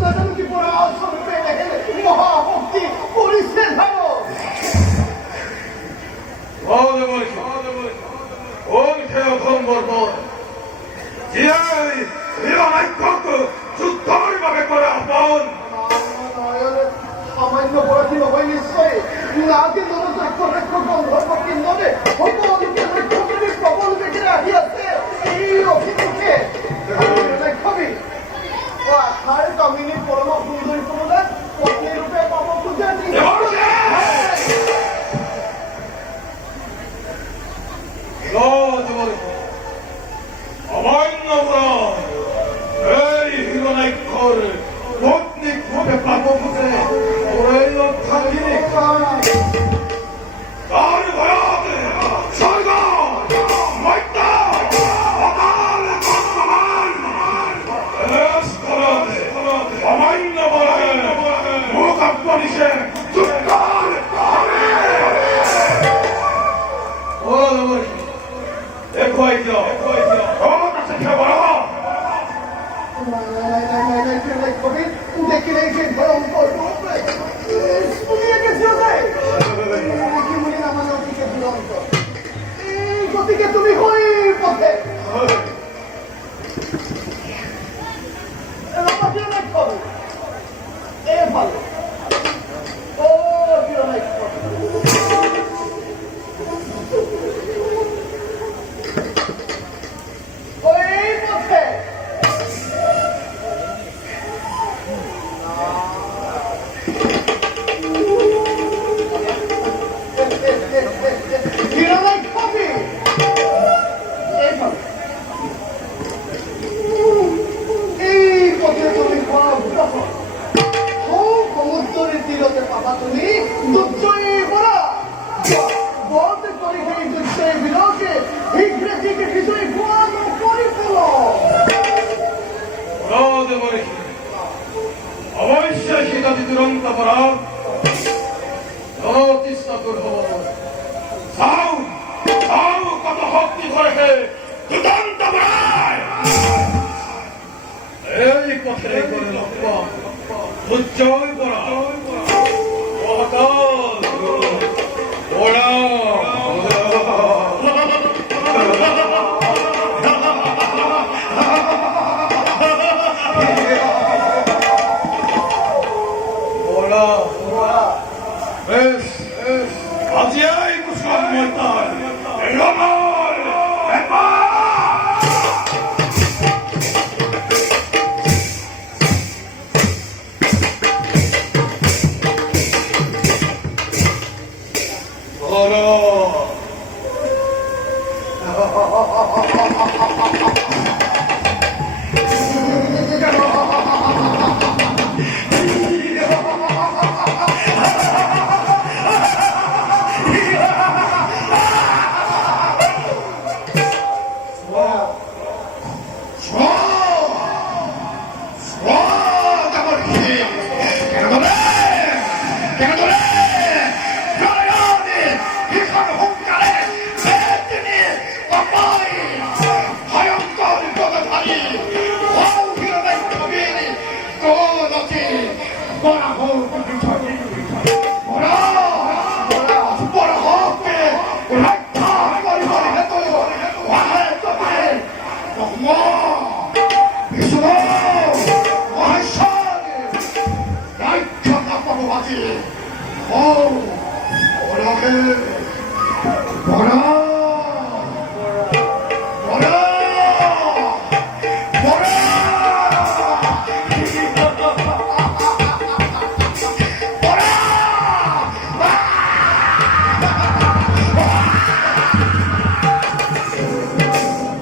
নাজানো কি পৰা অসম পেলে মহাশক্তি কৰিছে ধৰো নহয় নিশ্চয় নাতি দলত ৰক্ষক অন্ধপক্ষী নদে সকলোকে ৰক্ষকী প্ৰবল বেগেৰে আহি আছে এই অভিমুখে লক্ষ্মী আশাৰ কামিনী পৰম সুন্দৰী পুৰুষে পত্নী ৰূপে পাব খোজে অমান্য এই হিরণাক্ষর পত্নীক রূপে পাব খোজে ওই অর্থাগিনী তার ভয়তে স্বর্গ মৈত্য অকাল কর্তমান এস করতে অমান্য বলে মুখ আপনিসে চুক্কার ও দেখো আইছো কত আছে খবর দেখিলে সে ভয়ঙ্কর শুনিয়ে গেছিল আমার নদীকে দুরন্ত এই গতিকে তুমি হই পথে এ ভালো ও অবশ্যই সেটাতে দুরন্ত অপরাধ কত ভক্তি করেছে দুরন্ত অপরাধ এই পথে করে লক্ষ্য উজ্জ্বল করা ওরা আজিয়াই কুশল ময়দান রঙর Oh,